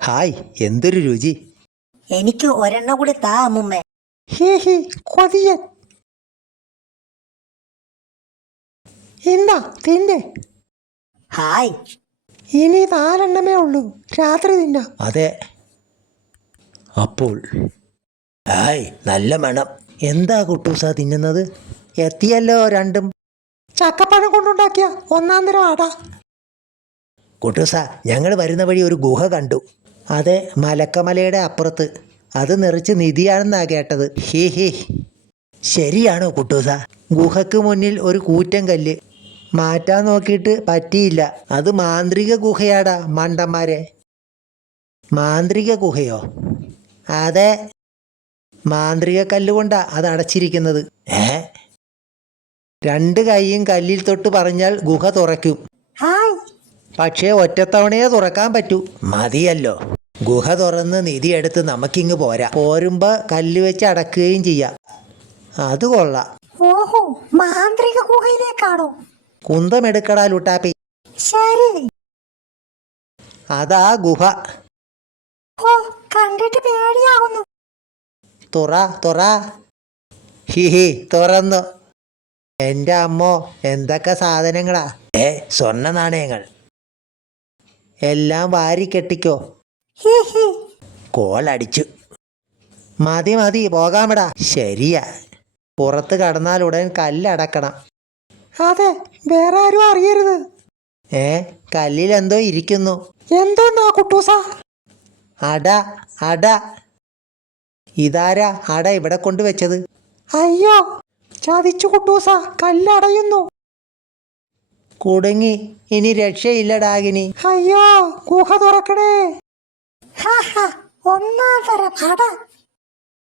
Hi, എന്തൊരു രുചി. എനിക്ക് ഒരെണ്ണം കൂടി താ അമ്മുമ്മേ. ഹേ ഹേ കൊതിയൻ. എന്നാ തിന്നെ. ഹായ്. ഇനി 4 ഉള്ളൂ, രാത്രി തിന്നാം. അതെ. അപ്പോൾ ഹായ്, നല്ല മണം. എന്താ കുട്ടൂസ തിന്നുന്നത്? എത്തിയല്ലോ രണ്ടും. ചക്കപ്പഴം കൊണ്ടുണ്ടാക്കിയ 1-ാം തരം അട. കുട്ടൂസ, ഞങ്ങൾ വരുന്ന വഴി ഒരു ഗുഹ കണ്ടു. അതെ, മലക്കമലയുടെ അപ്പുറത്ത്. അത് നിറച്ച് നിധിയാണെന്നാ കേട്ടത്. ഹേ ഹേ, ശരിയാണോ കുട്ടൂസ? ഗുഹയ്ക്ക് മുന്നിൽ ഒരു കൂറ്റൻ കല്ല്. മാറ്റാൻ നോക്കിയിട്ട് പറ്റിയില്ല. അത് മാന്ത്രിക ഗുഹയാടാ മണ്ടന്മാരെ. മാന്ത്രിക ഗുഹയോ? അതെ, മാന്ത്രിക കല്ലുകൊണ്ടാ അത് അടച്ചിരിക്കുന്നത്. 2 കൈയും കല്ലിൽ തൊട്ട് പറഞ്ഞാൽ ഗുഹ തുറയ്ക്കും. ഹായ്. പക്ഷേ ഒറ്റത്തവണയേ തുറക്കാൻ പറ്റൂ. മതിയല്ലോ. ഗുഹ തുറന്ന് നിധി എടുത്ത് നമുക്കിങ്ങ് പോരാ. പോരുമ്പോ കല്ല് വെച്ച് അടക്കുകയും ചെയ്യാം. അത് കൊള്ളാം. ഓഹോ, മാന്ത്രിക ഗുഹയിലേക്കാണോ? കുന്തമെടുക്കടാ ലുട്ടാപ്പി. ശരി. അതാ ഗുഹ. ഓ, കണ്ടിട്ട് പേടിയാവുന്നു. തുറ. ഹിഹി, തുറന്നു. എൻ്റെ അമ്മോ, എന്തൊക്കെ സാധനങ്ങളാ. സ്വർണ്ണ നാണയങ്ങൾ. എല്ലാം വാരി കെട്ടിക്കോ. കോളടിച്ചു. മതി, പോകാമെടാ. ശരിയാ, പുറത്ത് കടന്നാലുടൻ കല്ലടക്കണം. അതെ, വേറെ ആരും അറിയരുത്. കല്ലിലെന്തോ ഇരിക്കുന്നു. എന്തോന്നാ കുട്ടൂസ? അട. ഇതാരാ അട ഇവിടെ കൊണ്ടുവച്ചത്? അയ്യോ, ചതിച്ചു കുട്ടൂസ, കല്ലടയുന്നു. കുടുങ്ങി, ഇനി രക്ഷയില്ലടാകിനി. അയ്യോ, ഗുഹ തുറക്കണേ. 1-ാം തരം അട.